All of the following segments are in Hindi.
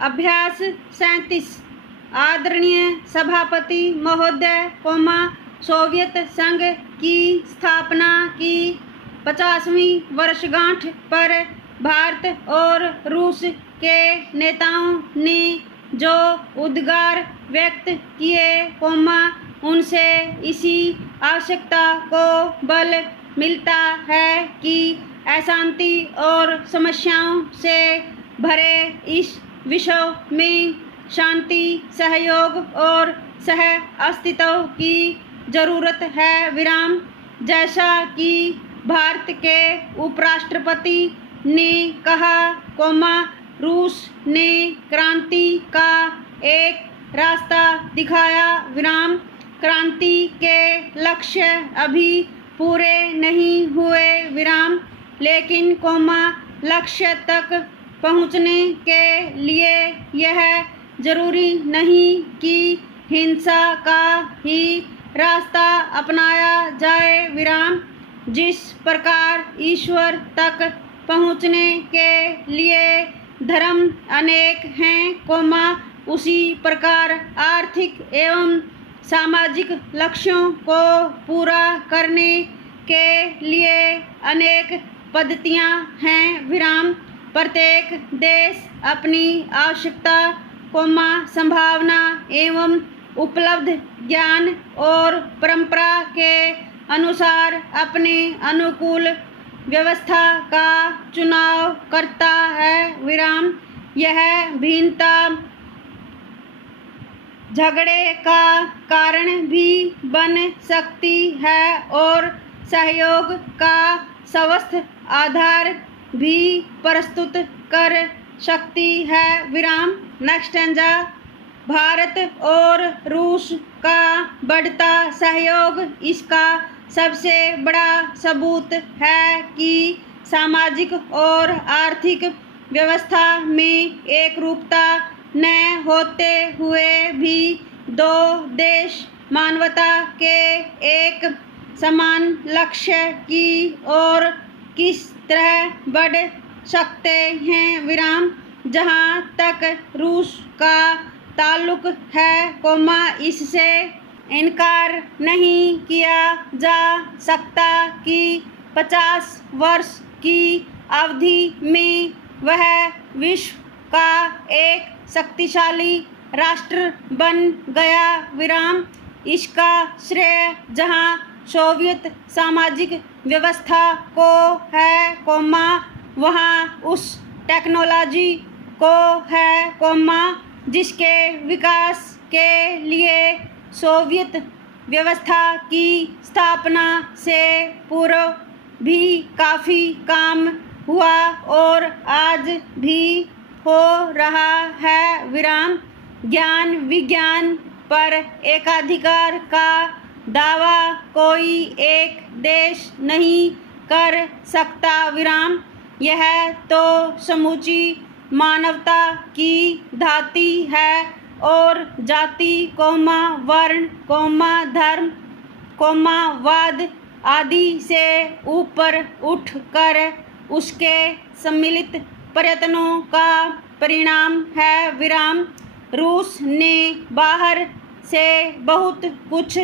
अभ्यास 37। आदरणीय सभापति महोदय, सोवियत संघ की स्थापना की 50वीं वर्षगांठ पर भारत और रूस के नेताओं ने जो उद्गार व्यक्त किए, उनसे इसी आवश्यकता को बल मिलता है कि अशांति और समस्याओं से भरे इस विश्व में शांति, सहयोग और सह अस्तित्व की जरूरत है। विराम। जैसा कि भारत के उपराष्ट्रपति ने कहा, रूस ने क्रांति का एक रास्ता दिखाया। विराम। क्रांति के लक्ष्य अभी पूरे नहीं हुए। विराम। लेकिन लक्ष्य तक पहुंचने के लिए यह जरूरी नहीं कि हिंसा का ही रास्ता अपनाया जाए। विराम। जिस प्रकार ईश्वर तक पहुंचने के लिए धर्म अनेक हैं, उसी प्रकार आर्थिक एवं सामाजिक लक्ष्यों को पूरा करने के लिए अनेक पद्धतियां हैं। विराम। प्रत्येक देश अपनी आवश्यकता, संभावना एवं उपलब्ध ज्ञान और परंपरा के अनुसार अपने अनुकूल व्यवस्था का चुनाव करता है। विराम। यह भिन्नता झगड़े का कारण भी बन सकती है और सहयोग का स्वस्थ आधार भी प्रस्तुत कर सकती है। विराम। Next stanza. भारत और रूस का बढ़ता सहयोग इसका सबसे बड़ा सबूत है कि सामाजिक और आर्थिक व्यवस्था में एकरूपता न होते हुए भी दो देश मानवता के एक समान लक्ष्य की ओर किस तरह बढ़ सकते हैं। विराम। जहाँ तक रूस का ताल्लुक है, इससे इनकार नहीं किया जा सकता कि 50 वर्ष की अवधि में वह विश्व का एक शक्तिशाली राष्ट्र बन गया। विराम। इसका श्रेय जहाँ सोवियत सामाजिक व्यवस्था को है, वहाँ उस टेक्नोलॉजी को है, जिसके विकास के लिए सोवियत व्यवस्था की स्थापना से पूर्व भी काफ़ी काम हुआ और आज भी हो रहा है। विराम। ज्ञान विज्ञान पर एकाधिकार का दावा कोई एक देश नहीं कर सकता। विराम। यह तो समूची मानवता की धाती है और जाति, वर्ण, धर्म, वाद आदि से ऊपर उठकर उसके सम्मिलित प्रयत्नों का परिणाम है। विराम। रूस ने बाहर से बहुत कुछ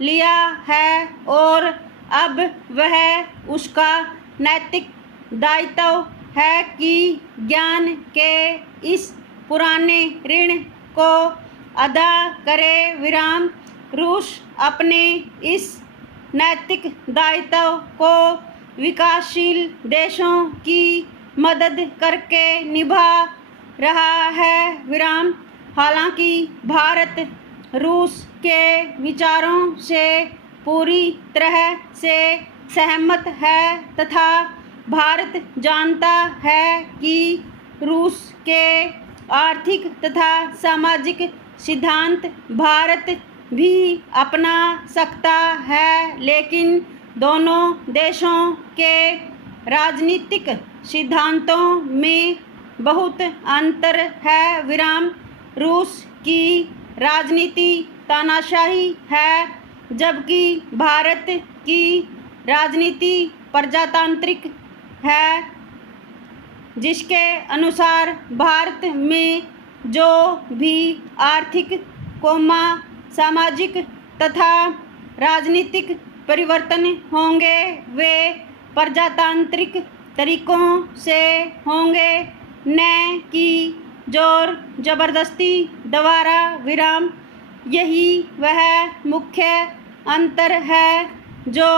लिया है और अब वह उसका नैतिक दायित्व है कि ज्ञान के इस पुराने ऋण को अदा करे। विराम। रूस अपने इस नैतिक दायित्व को विकासशील देशों की मदद करके निभा रहा है। विराम। हालांकि भारत रूस के विचारों से पूरी तरह से सहमत है तथा भारत जानता है कि रूस के आर्थिक तथा सामाजिक सिद्धांत भारत भी अपना सकता है, लेकिन दोनों देशों के राजनीतिक सिद्धांतों में बहुत अंतर है। विराम। रूस की राजनीति तानाशाही है, जबकि भारत की राजनीति प्रजातांत्रिक है, जिसके अनुसार भारत में जो भी आर्थिक, सामाजिक तथा राजनीतिक परिवर्तन होंगे वे प्रजातांत्रिक तरीकों से होंगे, न कि जोर जबरदस्ती द्वारा विराम। यही वह मुख्य अंतर है जो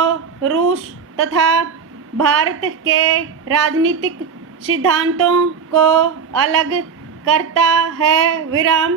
रूस तथा भारत के राजनीतिक सिद्धांतों को अलग करता है। विराम